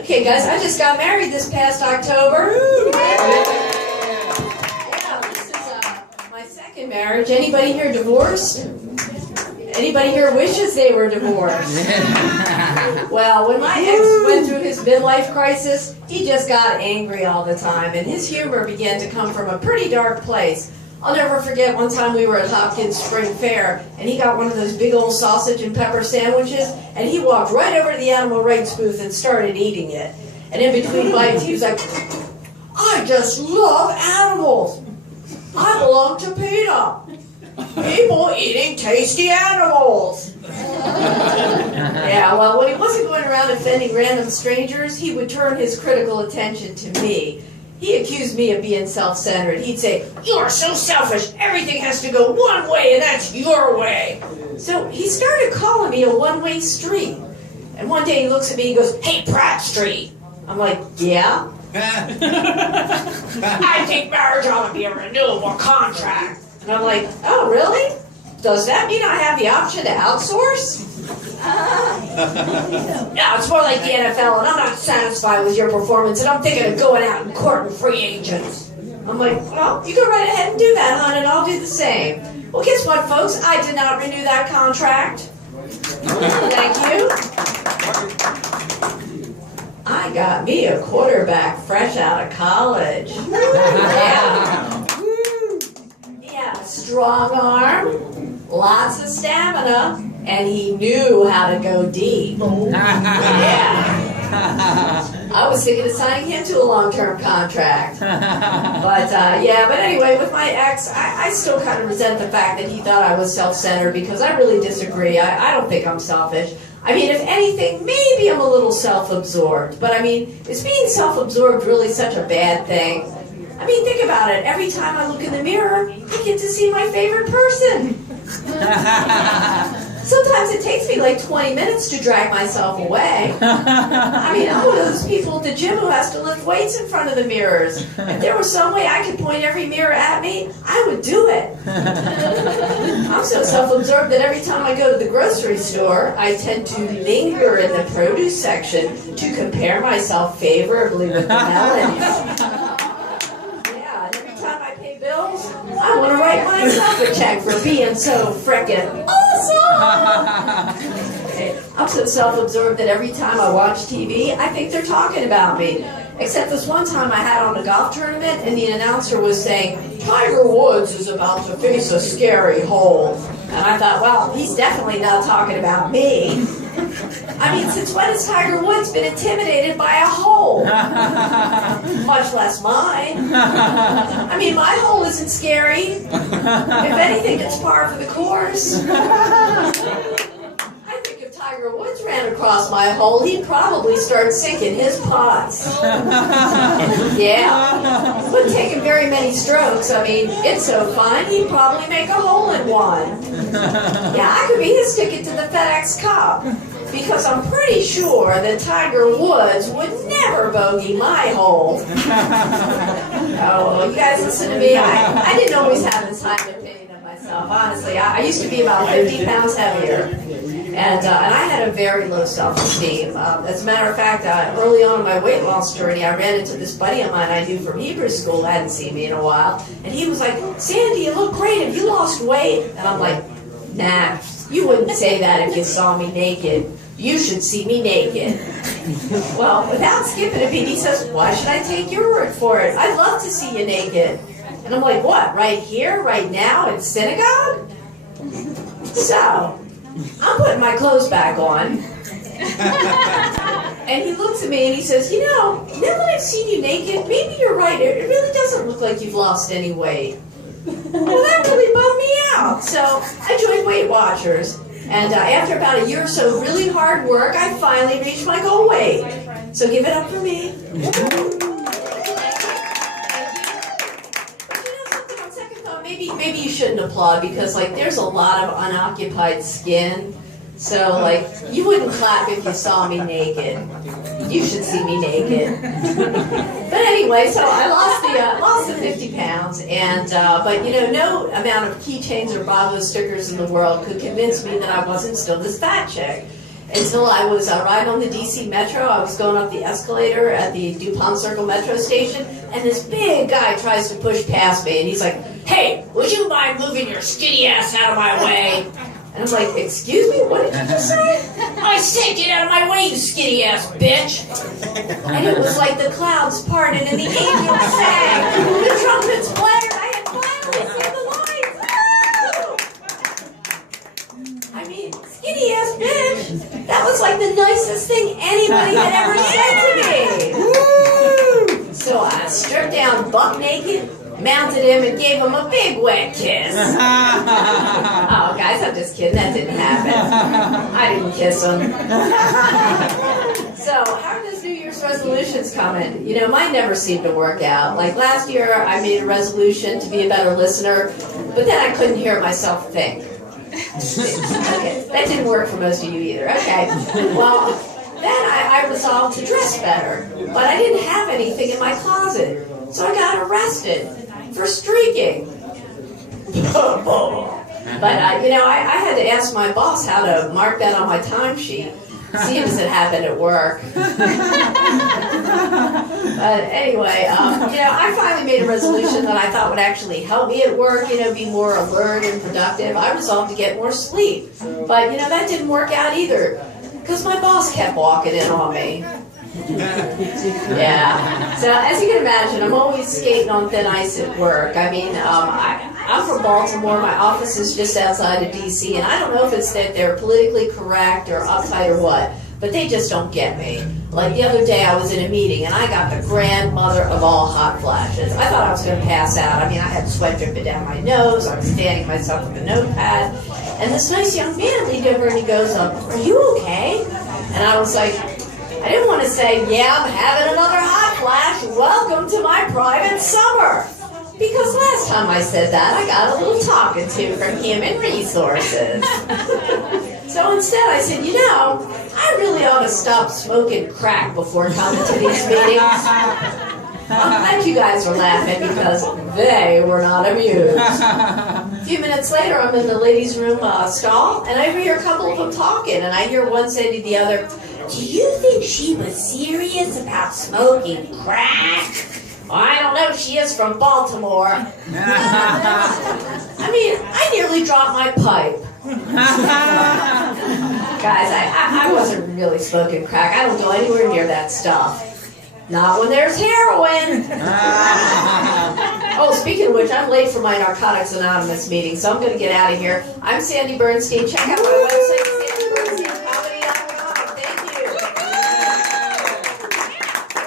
Okay, guys, I just got married this past October. Yeah, this is my second marriage. Anybody here divorced? Anybody here wishes they were divorced? Well, when my ex went through his midlife crisis, he just got angry all the time, and his humor began to come from a pretty dark place. I'll never forget one time we were at Hopkins Spring Fair, and he got one of those big old sausage and pepper sandwiches, and he walked right over to the animal rights booth and started eating it. And in between bites, he was like, "I just love animals. I belong to PETA. People eating tasty animals." Yeah, well, when he wasn't going around offending random strangers, he would turn his critical attention to me. He accused me of being self-centered. He'd say, "You are so selfish. Everything has to go one way, and that's your way." So he started calling me a one-way street. And one day he looks at me and goes, "Hey, Pratt Street." I'm like, "Yeah?" "I think marriage ought to be a renewable contract." And I'm like, "Oh, really? Does that mean I have the option to outsource?" "No, it's more like the NFL, and I'm not satisfied with your performance, and I'm thinking of going out and courting free agents." I'm like, "Well, you go right ahead and do that, hon, and I'll do the same." Well, guess what, folks? I did not renew that contract. Thank you. I got me a quarterback fresh out of college. Yeah. Strong arm, lots of stamina, and he knew how to go deep. Yeah. I was thinking of signing him to a long-term contract. But anyway, with my ex, I still kind of resent the fact that he thought I was self-centered, because I really disagree. I don't think I'm selfish. I mean, if anything, maybe I'm a little self-absorbed. But I mean, is being self-absorbed really such a bad thing? I mean, think about it. Every time I look in the mirror, I get to see my favorite person. Sometimes it takes me like 20 minutes to drag myself away. I mean, I'm one of those people at the gym who has to lift weights in front of the mirrors. If there was some way I could point every mirror at me, I would do it. I'm so self-absorbed that every time I go to the grocery store, I tend to linger in the produce section to compare myself favorably with the melons. I want to write myself a check for being so frickin' awesome! I'm so self-absorbed that every time I watch TV, I think they're talking about me. Except this one time I had on a golf tournament, and the announcer was saying, "Tiger Woods is about to face a scary hole." And I thought, well, he's definitely not talking about me. I mean, since when has Tiger Woods been intimidated by a hole? Much less mine. I mean, my hole isn't scary. If anything, it's par for the course. I think if Tiger Woods ran across my hole, he'd probably start sinking his pots. Yeah. It wouldn't take him very many strokes. I mean, it's so fun, he'd probably make a hole in one. Yeah, I could be his ticket to the FedEx Cup. Because I'm pretty sure that Tiger Woods would never bogey my hole. Oh, you guys listen to me. I didn't always have this high opinion of myself, honestly. I used to be about 50 pounds heavier. And I had a very low self-esteem. As a matter of fact, early on in my weight loss journey, I ran into this buddy of mine I knew from Hebrew school, hadn't seen me in a while. And he was like, "Sandy, you look great. Have you lost weight?" And I'm like, "Nah, you wouldn't say that if you saw me naked. You should see me naked." Well, without skipping a beat, he says, "Why should I take your word for it? I'd love to see you naked." And I'm like, "What, right here, right now, in synagogue?" So, I'm putting my clothes back on. And he looks at me and he says, now that I've seen you naked, maybe you're right. It really doesn't look like you've lost any weight." Well, that really bummed me out. So I joined Weight Watchers. And after about a year or so of really hard work, I finally reached my goal weight. So give it up for me. But you know something, on second thought, maybe you shouldn't applaud, because there's a lot of unoccupied skin. So you wouldn't clap if you saw me naked. You should see me naked. But anyway, so I lost the 50 pounds, and but no amount of keychains or Bravo stickers in the world could convince me that I wasn't still this fat chick. until I was riding on the DC Metro. I was going up the escalator at the DuPont Circle Metro station, and this big guy tries to push past me, and he's like, "Hey, would you mind moving your skinny ass out of my way?" And I'm like, "Excuse me, what did you just say?" "I said get out of my way, you skinny ass bitch." And it was like the clouds parted and the angels sang, the trumpets blared, I had finally seen the lights. Woo! I mean, skinny ass bitch, that was like the nicest thing anybody had ever said to me. So I stripped down buck naked, mounted him, and gave him a big wet kiss. Oh, guys, I'm just kidding. That didn't happen. I didn't kiss him. So, how are those New Year's resolutions coming? You know, mine never seemed to work out. Like last year, I made a resolution to be a better listener, but then I couldn't hear myself think. Okay, that didn't work for most of you either. Okay, well, then I resolved to dress better, but I didn't have anything in my closet, so I got arrested for streaking. But, you know, I had to ask my boss how to mark that on my timesheet. Seems it happened at work. But anyway, you know, I finally made a resolution that I thought would actually help me at work, you know, be more alert and productive. I resolved to get more sleep. But, you know, that didn't work out either, because my boss kept walking in on me. Yeah. So as you can imagine, I'm always skating on thin ice at work. I mean, I'm from Baltimore. My office is just outside of D.C., and I don't know if it's that they're politically correct or uptight or what, but they just don't get me. Like the other day, I was in a meeting, and I got the grandmother of all hot flashes. I thought I was going to pass out. I mean, I had sweat dripping down my nose. I was standing myself with a notepad, and this nice young man leaned over and he goes, "Are you okay?" And I was like, I didn't want to say, "Yeah, I'm having another hot flash. Welcome to my private summer." Because last time I said that, I got a little talking to from Human Resources. So instead I said, you know, I really ought to stop smoking crack before coming to these meetings. I'm glad you guys are laughing because they were not amused. A few minutes later, I'm in the ladies' room stall, and I hear a couple of them talking, and I hear one say to the other, "Do you think she was serious about smoking crack?" "I don't know, she is from Baltimore." I mean, I nearly dropped my pipe. Guys, I wasn't really smoking crack. I don't go anywhere near that stuff. Not when there's heroin. Oh, speaking of which, I'm late for my Narcotics Anonymous meeting, so I'm going to get out of here. I'm Sandy Bernstein. Check out my website.